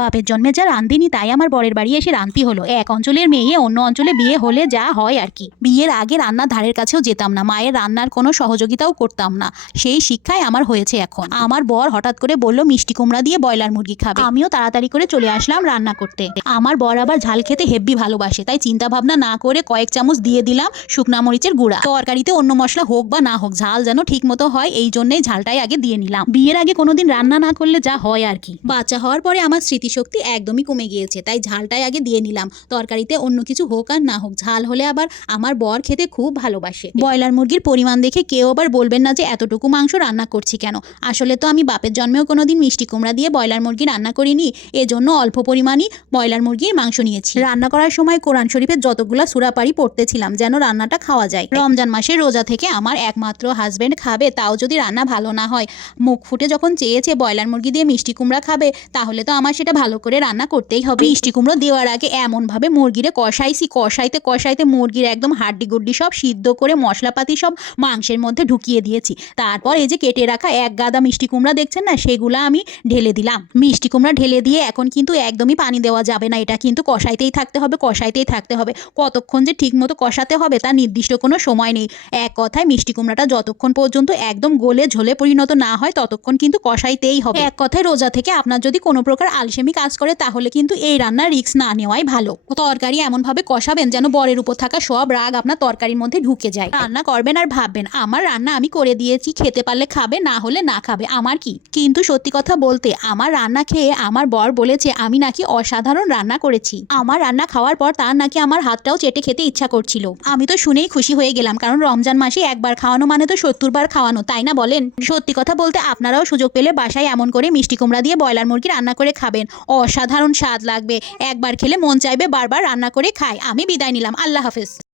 বাপের জন্মে যা রান্ধিনি তাই আমার বরের বাড়ি এসে রান্তি হলো। এক অঞ্চলের মেয়ে অন্য অঞ্চলে বিয়ে হলে যা হয় আর কি। বিয়ের আগে রান্নার ধারের কাছেও যেতাম না, মায়ের রান্নার কোনো সহযোগিতাও করতাম না। সেই শিক্ষাই আমার হয়েছে এখন। আমার বর হঠাৎ করে বলল, মিষ্টি কুমড়া দিয়ে ব্রয়লার মুরগি খাবে। আমিও তাড়াতাড়ি করে চলে আসলাম রান্না করতে। আমার বর আবার ঝাল খেতে হেব্বি ভালোবাসে, তাই চিন্তা ভাবনা না করে কয়েক চামচ দিয়ে দিলাম শুকনা মরিচের গুঁড়া। তরকারিতে অন্য মশলা হোক বা না হোক, ঝাল যেন ঠিক মতো হয়, এই জন্যই ঝালটাই আগে দিয়ে নিলাম। বিয়ের আগে কোনোদিন রান্না না করলে যা হয় আর কি। বাচ্চা হওয়ার পরে আমার স্মৃতিশক্তি একদমই কমে গিয়েছে, তাই ঝালটাই আগে দিয়ে নিলাম। তরকারিতে অন্য কিছু হোক আর না হোক, ঝাল হলে আবার আমার বর খেতে খুব ভালোবাসে। ব্রয়লার মুরগির পরিমাণ দেখে কেউ আবার বলবেন না যে এতটুকু মাংস রান্না করছি কেন? আসলে তো আমি বাপের জন্মেও কোনোদিন মিষ্টি কুমড়া দিয়ে ব্রয়লার মুরগি রান্না করিনি, এজন্য অল্প পরিমাণই ব্রয়লার মুরগির মাংস নিয়েছি। রান্না করার সময় কোরআন শরীফের যতগুলা সুরাপারি পড়তেছিলাম যেন রান্নাটা খাওয়া যায়। রমজান মাসের রোজা থেকে আমার একমাত্র হাজবেন্ড খাবে, তাও যদি রান্না ভালো না হয়, মুখ ফুটে যখন চেয়েছে ব্রয়লার মুরগি দিয়ে মিষ্টি কুমড়া খাবে, তাহলে তো আমার সেটা ভালো করে রান্না করতেই হবে। মিষ্টি কুমড়ো দেওয়ার আগে এমনভাবে মুরগিরে কষাইছি, কষাইতে কষাইতে মুরগির একদম হাড্ডি গুড্ডি সব সিদ্ধ করে মশলাপাতি সব মাংসের মধ্যে ঢুকিয়ে দিয়েছি। তারপর এই যে কেটে রাখা এক গাদা মিষ্টি কুমড়া দেখছেন না, সেগুলো আমি ঢেলে দিলাম। মিষ্টি কুমড়া ঢেলে দিয়ে এখন কিন্তু একদমই পানি দেওয়া যাবে না, এটা কিন্তু কষাইতেই থাকতে হবে, কষাইতেই থাকতে হবে। কতক্ষণ যে ঠিকমতো কষাতে হবে তার নির্দিষ্ট কোনো সময় নেই। এক কথায় মিষ্টি কুমড়াটা যতক্ষণ পর্যন্ত একদম গলে ঝোলে পরিণত না হয়, ততক্ষণ কিন্তু কষাইতেই হবে। এক কথায় রোজা থেকে আপনার যদি কোনো প্রকার আলসেমি কাজ করে, তাহলে কিন্তু এই রান্নার রিস্ক না নেওয়াই ভালো। তরকারি এমনভাবে কষাবেন যেন বরের উপর থাকা সব রাগ আপনার তরকারির মধ্যে ঢুকে যায়। রান্না করবেন আর ভাববেন, আমার রান্না আমি করে দিয়েছি, খেতে পারলে খাবে, না হলে না খাবে, আমার কি? কিন্তু সত্যি কথা বলতে, আমার রান্না খেয়ে আমার বর বলেছে, আমি নাকি অসাধারণ রান্না করেছি। আমার রান্না খাওয়ার পর তার নাকি আমার হাতটাও চেটে খেতে ইচ্ছা করছিল। আমি তো শুনেই খুশি হয়ে গেলাম, কারণ রমজান মাসে একবার খাওয়ানো মানে তো সত্তর বার খাওয়ানো, তাই না বলেন? সত্যি কথা বলতে, আপনারাও সুযোগ পেলে বাসায় এমন করে মিষ্টি কুমড়া দিয়ে ব্রয়লার মুরগি রান্না করে খাবেন। অসাধারণ স্বাদ লাগবে। একবার খেলে মন চাইবে বারবার রান্না করে খায়। আমি বিদায় নিলাম। আল্লাহ হাফেজ।